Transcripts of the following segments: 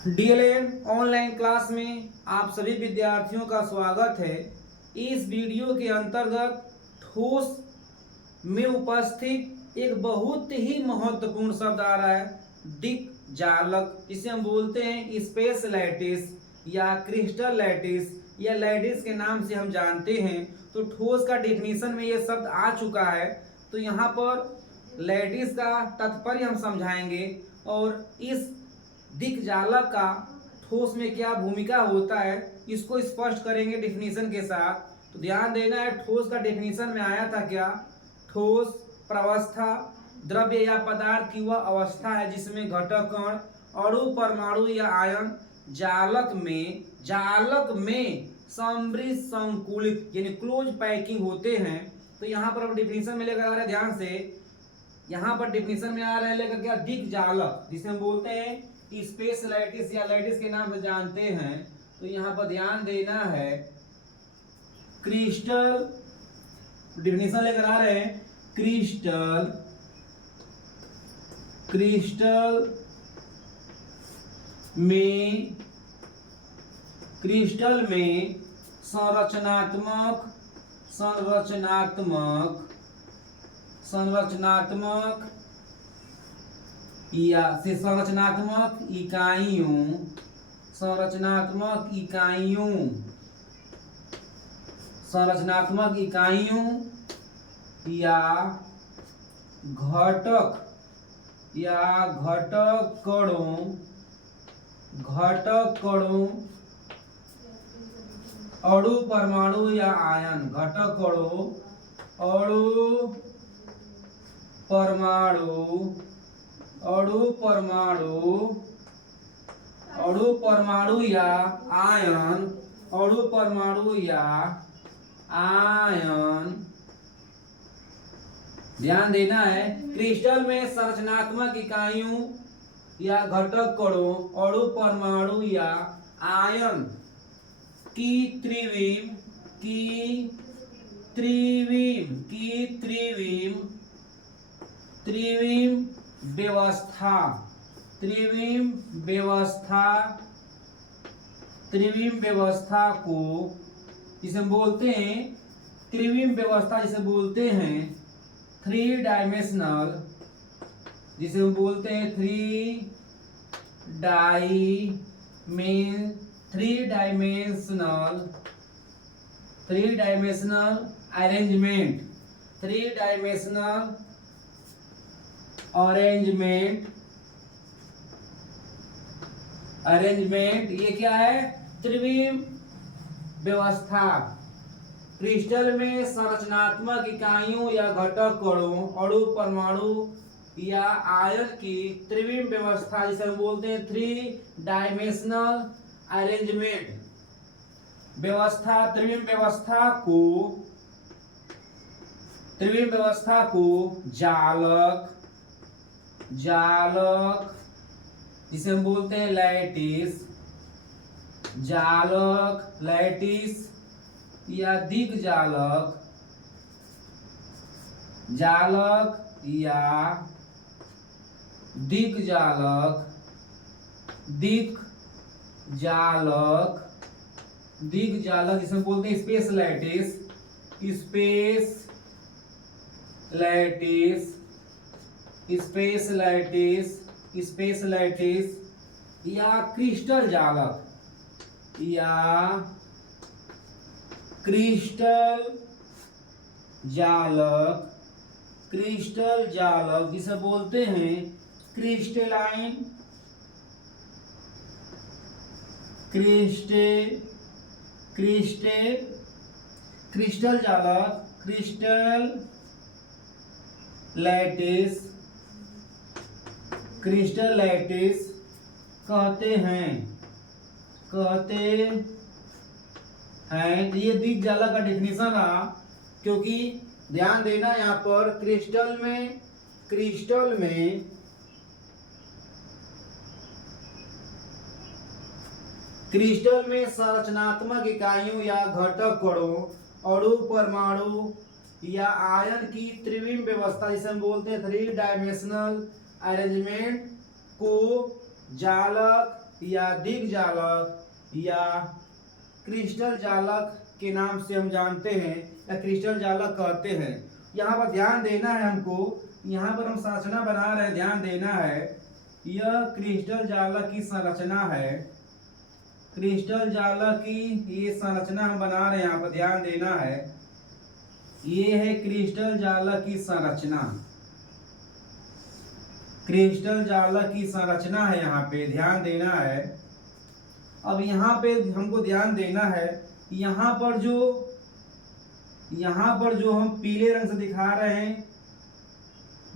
DElEd online class में आप सभी विद्यार्थियों का स्वागत है। इस वीडियो के अंतर्गत ठोस में उपस्थित एक बहुत ही महत्वपूर्ण शब्द आ रहा है, दिक जालक, जिसे हम बोलते हैं स्पेस लैटिस या क्रिस्टल लैटिस या लैटिस के नाम से हम जानते हैं। तो ठोस का डेफिनेशन में ये शब्द आ चुका है। तो यहाँ पर लैटिस का तात्पर्य हम समझाएंगे और इस दिक्जालक का ठोस में क्या भूमिका होता है इसको स्पष्ट करेंगे डेफिनेशन के साथ। तो ध्यान देना है, ठोस का डेफिनेशन में आया था क्या? ठोस प्रावस्था द्रव्य या पदार्थ की वह अवस्था है जिसमें घटक कण अणु परमाणु या आयन जालक में समृद्ध संकुलित यानी क्लोज पैकिंग होते हैं। तो यहाँ पर अब डेफिनेशन में लेकर आ रहे हैं ध्यान से। यहाँ पर डेफिनेशन में आ रहा है लेकर क्या? दिक्जालक, जिसे हम बोलते हैं स्पेस लैटिस या लैटिस के नाम से जानते हैं। तो यहाँ पर ध्यान देना है, क्रिस्टल डेफिनेशन लेकर आ रहे हैं, क्रिस्टल में संरचनात्मक या से संरचनात्मक इकाइयों या घटक कणों अणु परमाणु या आयन ध्यान देना है, क्रिस्टल में संरचनात्मक इकाइयों या घटक कणों अणु परमाणु या आयन की त्रिविम व्यवस्था को जिसे हम बोलते हैं त्रिविम व्यवस्था, जिसे बोलते हैं थ्री डायमेंशनल अरेंजमेंट ये क्या है? त्रिविम व्यवस्था। क्रिस्टल में संरचनात्मक इकाइयों या घटक कणों अणु परमाणु या आयन की त्रिविम व्यवस्था, जिसे हम बोलते हैं थ्री डायमेंशनल अरेंजमेंट व्यवस्था। त्रिविम व्यवस्था को जालक जिसे हम बोलते हैं लैटिस या दिक्जालक जिसे हम बोलते हैं स्पेस लैटिस या क्रिस्टल जालक जिसे बोलते हैं क्रिस्टल लैटिस कहते हैं। ये दिक्जालक का डेफिनेशन रहा, क्योंकि ध्यान देना यहाँ पर क्रिस्टल में संरचनात्मक इकाइयों या घटक कणों अणु परमाणु या आयन की त्रिविम व्यवस्था, जिसे हम बोलते हैं थ्री डायमेंशनल अरेंजमेंट को जालक या दिग्जालक या क्रिस्टल जालक के नाम से हम जानते हैं या क्रिस्टल जालक कहते हैं। यहाँ पर ध्यान देना है हमको, यहाँ पर हम संरचना बना रहे हैं, ध्यान देना है। यह क्रिस्टल जालक की संरचना है, क्रिस्टल जालक की ये संरचना हम बना रहे हैं, यहाँ पर ध्यान देना है। ये है क्रिस्टल जालक की संरचना, क्रिस्टल जालक की संरचना है, यहाँ पे ध्यान देना है। अब यहाँ पे हमको ध्यान देना है, यहाँ पर जो हम पीले रंग से दिखा रहे हैं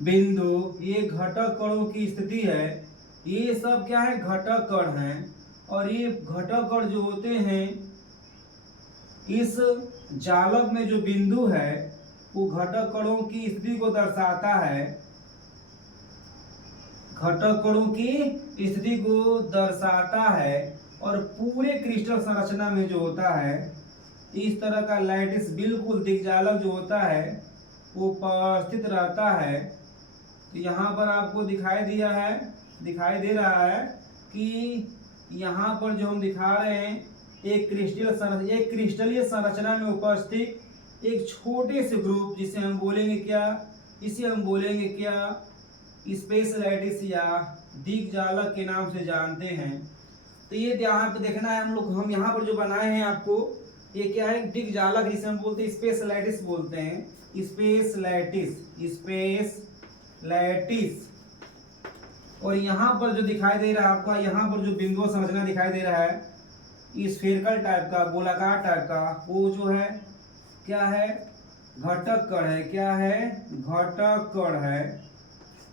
बिंदु, ये घटक कणों की स्थिति है। ये सब क्या है, घटक कण हैं। और ये घटक कण जो होते हैं, इस जालक में जो बिंदु है वो घटक कणों की स्थिति को दर्शाता है, घटक कणों की स्थिति को दर्शाता है। और पूरे क्रिस्टल संरचना में जो होता है इस तरह का लैटिस बिल्कुल दिग्जालक जो होता है वो उपस्थित रहता है। तो यहाँ पर आपको दिखाई दे रहा है कि यहाँ पर जो हम दिखा रहे हैं एक क्रिस्टलीय संरचना में उपस्थित एक छोटे से ग्रुप, जिसे हम बोलेंगे क्या, स्पेस लैटिस या दिग्जालक के नाम से जानते हैं। तो ये यहाँ पे देखना है हम यहाँ पर जो बनाए हैं आपको, ये क्या है, दिग्जालक, जिसे हम बोलते हैं स्पेस लैटिस बोलते हैं, स्पेस लैटिस। और यहाँ पर जो दिखाई दे रहा है आपका, यहाँ पर जो बिंदु संरचना दिखाई दे रहा है स्फेरिकल टाइप का, गोलाकार टाइप का, वो जो है क्या है, घटक कण है। क्या है, घटक कण है,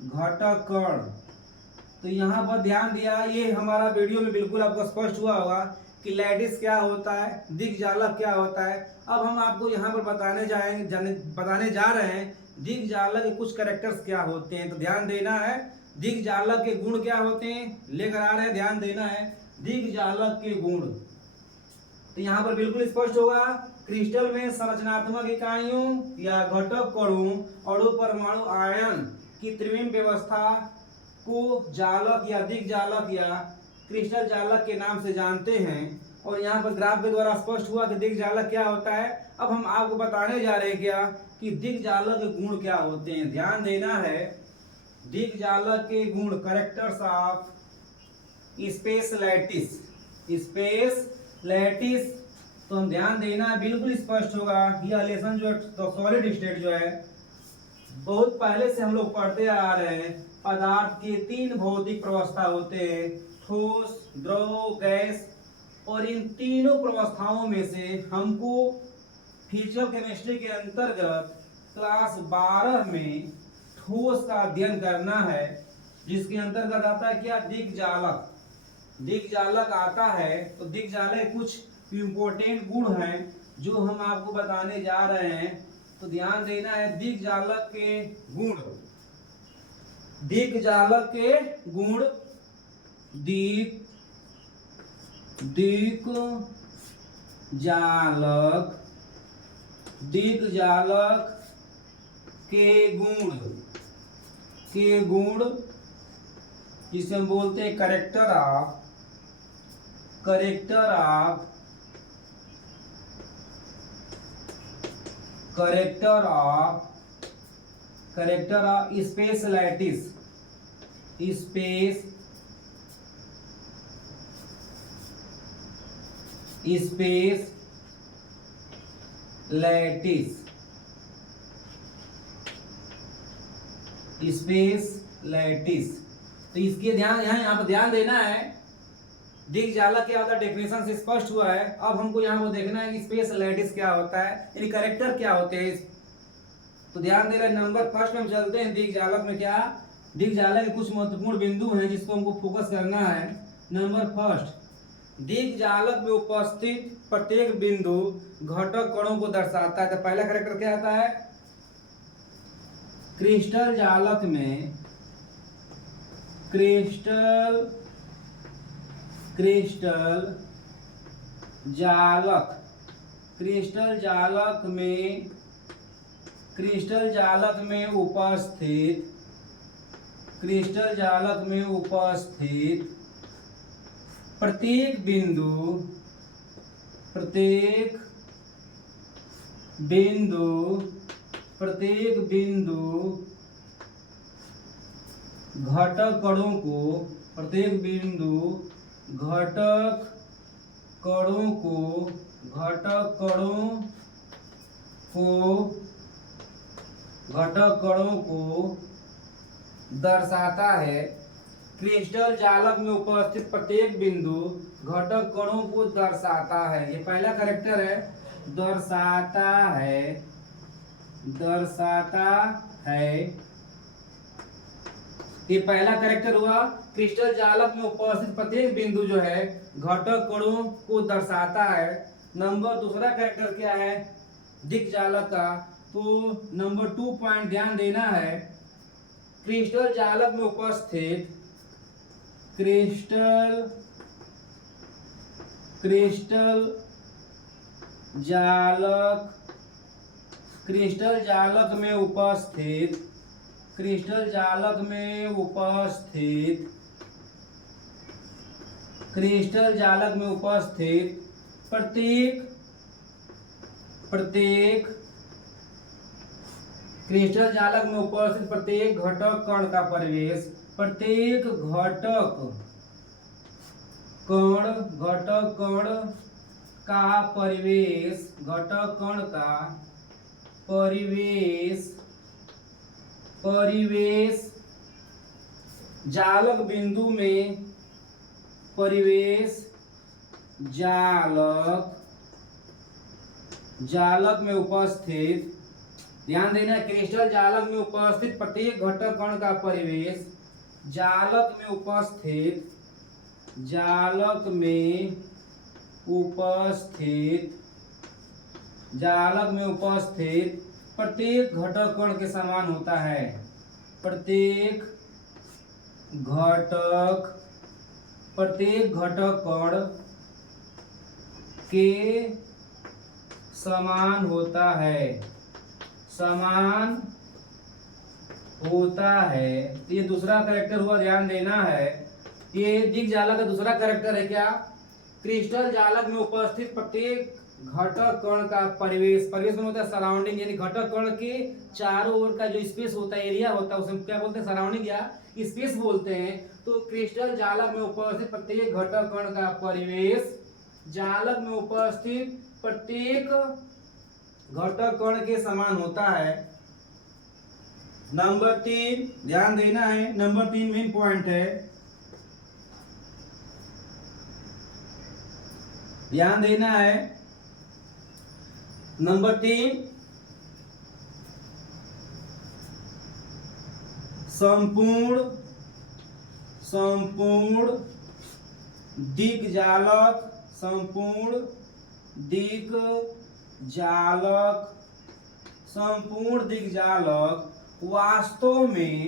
घटक कण। तो यहाँ पर ध्यान दिया, ये हमारा वीडियो में बिल्कुल आपको स्पष्ट हुआ होगा कि लैटिस क्या होता है, दिग्जालक क्या होता है। अब हम आपको यहाँ पर बताने जा रहे हैं दिग्जालक के कुछ कैरेक्टर्स क्या होते हैं। तो ध्यान देना है, दिग्जालक के गुण क्या होते हैं, लेकर आ रहे हैं, ध्यान देना है, दिग्जालक के गुण। तो यहाँ पर बिल्कुल स्पष्ट होगा, क्रिस्टल में संरचनात्मक इकाइयों या घटक कणों अणु परमाणु आयन की त्रिविम व्यवस्था को जालक या दिग्जालक या क्रिस्टल जालक के नाम से जानते हैं। और यहाँ पर ग्राफ के द्वारा स्पष्ट हुआ कि दिग्जालक क्या होता है। अब हम आपको बताने जा रहे हैं क्या कि दिग्जालक के गुण क्या होते हैं। ध्यान देना है, दिग्जालक के गुण, कैरेक्टर्स ऑफ स्पेस लैटिस। तो हम ध्यान देना है, बिल्कुल स्पष्ट होगा। ये रिलेशन जो सॉलिड स्टेट जो है बहुत पहले से हम लोग पढ़ते आ रहे हैं। पदार्थ के 3 भौतिक प्रवस्था होते हैं, ठोस, द्रव, गैस। और इन तीनों प्रवस्थाओं में से हमको फिजिकल केमिस्ट्री के अंतर्गत क्लास 12 में ठोस का अध्ययन करना है, जिसके अंतर्गत आता है क्या, दिग्जालक आता है। तो दिग्जालक कुछ इंपॉर्टेंट गुण हैं जो हम आपको बताने जा रहे हैं। तो ध्यान देना है, दिग्जालक के गुण, दिग्जालक के गुण जिसे हम बोलते हैं कैरेक्टर ऑफ स्पेस लैटिस, तो इसके यहाँ पर ध्यान देना है। दिग्जालक क्या होता है, डेफिनेशन से स्पष्ट हुआ है। अब हमको यहाँ पर देखना है कि स्पेस लैटिस क्या होता है, यानी कैरेक्टर क्या होते हैं। तो ध्यान देना, नंबर फर्स्ट में हम चलते हैं। दिग्जालक में क्या, दिग्जालक के कुछ महत्वपूर्ण बिंदु हैं जिसको हमको फोकस करना है। नंबर फर्स्ट, दिग्जालक में उपस्थित प्रत्येक बिंदु घटक कणों को दर्शाता है। तो पहला कैरेक्टर क्या आता है, क्रिस्टल जालक में क्रिस्टल जालक में उपस्थित प्रत्येक बिंदु प्रत्येक बिंदु प्रत्येक बिंदु घटक कणों को प्रत्येक बिंदु घटक कणों को घटक कणों को दर्शाता है। क्रिस्टल जालक में उपस्थित प्रत्येक बिंदु घटक कणों को दर्शाता है। ये पहला कैरेक्टर है, दर्शाता है, दर्शाता है। ये पहला कैरेक्टर हुआ। क्रिस्टल जालक में उपस्थित प्रत्येक बिंदु जो है घटक कणों को दर्शाता है। नंबर दूसरा कैरेक्टर क्या है दिक्जालक का, तो नंबर 2 पॉइंट ध्यान देना है। क्रिस्टल जालक में उपस्थित क्रिस्टल जालक में उपस्थित प्रत्येक क्रिस्टल जालक में उपस्थित प्रत्येक घटक कण का परिवेश, प्रत्येक घटक कण का परिवेश, घटक कण का परिवेश जालक बिंदु में परिवेश जालक में उपस्थित, ध्यान देना, क्रिस्टल जालक में उपस्थित प्रत्येक घटक कण का परिवेश जालक में उपस्थित प्रत्येक घटक कण के समान होता है। प्रत्येक घटक कण के समान होता है, ये दूसरा कैरेक्टर हुआ, ध्यान देना है। ये दिक्जालक का दूसरा कैरेक्टर है क्या, क्रिस्टल जालक में उपस्थित प्रत्येक घटक कण का परिवेश में होता है सराउंडिंग, यानी घटक कण के चारों ओर का जो स्पेस होता है, एरिया होता है, उसे क्या बोलते हैं, सराउंडिंग या स्पेस बोलते हैं। तो क्रिस्टल जालक में उपस्थित प्रत्येक घटक कण का परिवेश जालक में उपस्थित प्रत्येक घटक कण के समान होता है। नंबर 3 ध्यान देना है, नंबर 3 मेन पॉइंट है, ध्यान देना है। नंबर 3 संपूर्ण दिक्जालक वास्तव में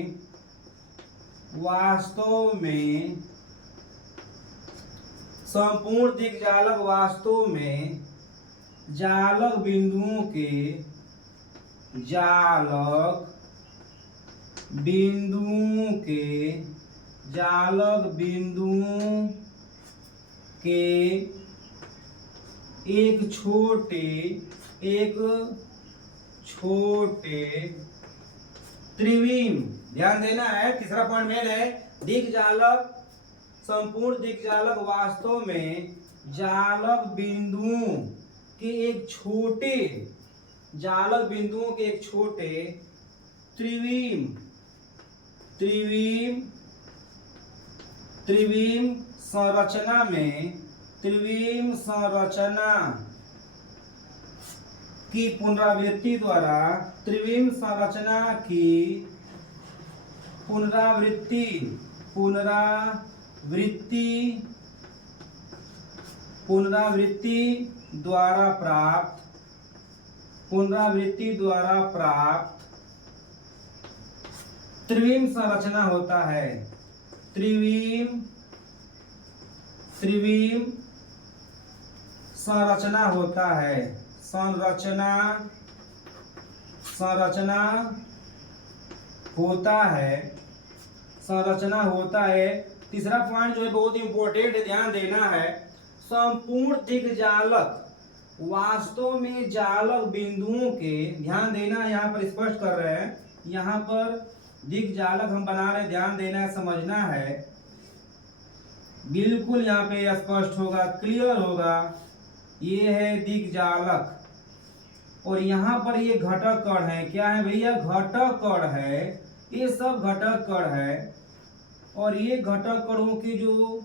संपूर्ण दिक्जालक वास्तव में जालक बिंदुओं के एक छोटे त्रिविम, ध्यान देना है, तीसरा पॉइंट मेन है, दिक्जालक संपूर्ण दिक्जालक वास्तव में जालक बिंदुओं के एक छोटे त्रिविम संरचना की पुनरावृत्ति द्वारा प्राप्त त्रिविम संरचना होता है। त्रिविम संरचना होता है, संरचना होता है। तीसरा पॉइंट जो है बहुत इंपॉर्टेंट है, ध्यान देना है। संपूर्ण दिक्जालक, वास्तव में जालक बिंदुओं के, ध्यान देना, यहाँ पर स्पष्ट कर रहे हैं, यहाँ पर दिक्जालक हम बना रहे हैं, ध्यान देना है, समझना है, बिल्कुल यहाँ पे स्पष्ट होगा, क्लियर होगा। ये है दिक्जालक और यहाँ पर ये घटक कण है। क्या है भैया? घटक कण है। ये सब घटक कण है और ये घटक कणों की जो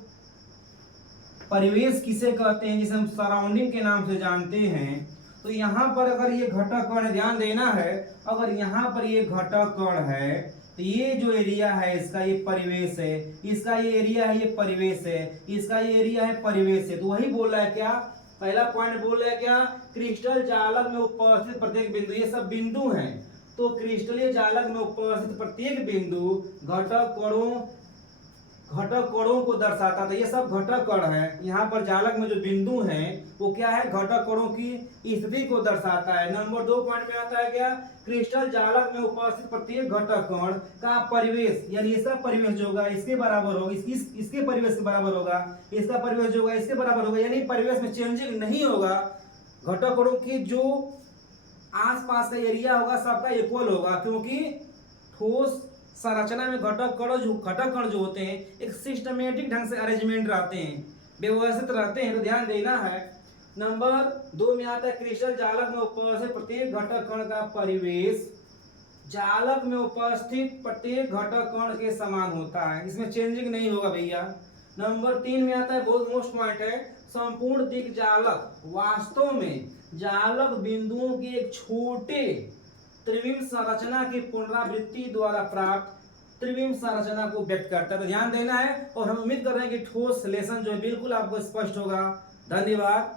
परिवेश किसे कहते हैं, जिसे हम सराउंडिंग के नाम से जानते हैं। तो यहाँ पर अगर ये घटक कण है, ध्यान देना है, अगर यहाँ पर ये घटक कण है तो ये जो एरिया है इसका ये परिवेश है, इसका ये एरिया है ये परिवेश है, इसका ये एरिया है परिवेश है। तो वही बोल रहा है क्या, पहला पॉइंट बोल रहा है क्या, क्रिस्टल जालक में उपस्थित प्रत्येक बिंदु, ये सब बिंदु हैं, तो क्रिस्टलीय जालक में उपस्थित प्रत्येक बिंदु घटक कणों को दर्शाता था। ये सब घटक कण है। यहाँ पर जालक में जो बिंदु हैं वो क्या है, घटक कणों की स्थिति को दर्शाता है। नंबर 2 पॉइंट में आता है क्या, क्रिस्टल जालक में उपस्थित प्रत्येक घटक कण का परिवेश, यानी इसका परिवेश जो होगा इसके बराबर होगा, इसके परिवेश के बराबर होगा, इसका परिवेश जो होगा इसके बराबर होगा, यानी परिवेश में चेंजिंग नहीं होगा। घटक कणों की जो आसपास का एरिया होगा सबका इक्वल होगा, क्योंकि ठोस संरचना में घटक कण जो होते हैं एक सिस्टमेटिक ढंग से अरेंजमेंट रहते हैं, व्यवस्थित रहते हैं। तो ध्यान देना है। नंबर 2 में आता है क्रिस्टल जालक में उपस्थित प्रत्येक घटक कण का परिवेश जालक में उपस्थित प्रत्येक घटक कण के समान होता है, इसमें चेंजिंग नहीं होगा भैया। नंबर 3 में आता है, बहुत मोस्ट पॉइंट है, संपूर्ण दिक्जालक, वास्तव में जालक बिंदुओं के एक छोटे त्रिविम संरचना की पुनरावृत्ति द्वारा प्राप्त त्रिविम संरचना को व्यक्त करता है। तो ध्यान देना है और हम उम्मीद कर रहे हैं कि ठोस लेसन जो है बिल्कुल आपको स्पष्ट होगा। धन्यवाद।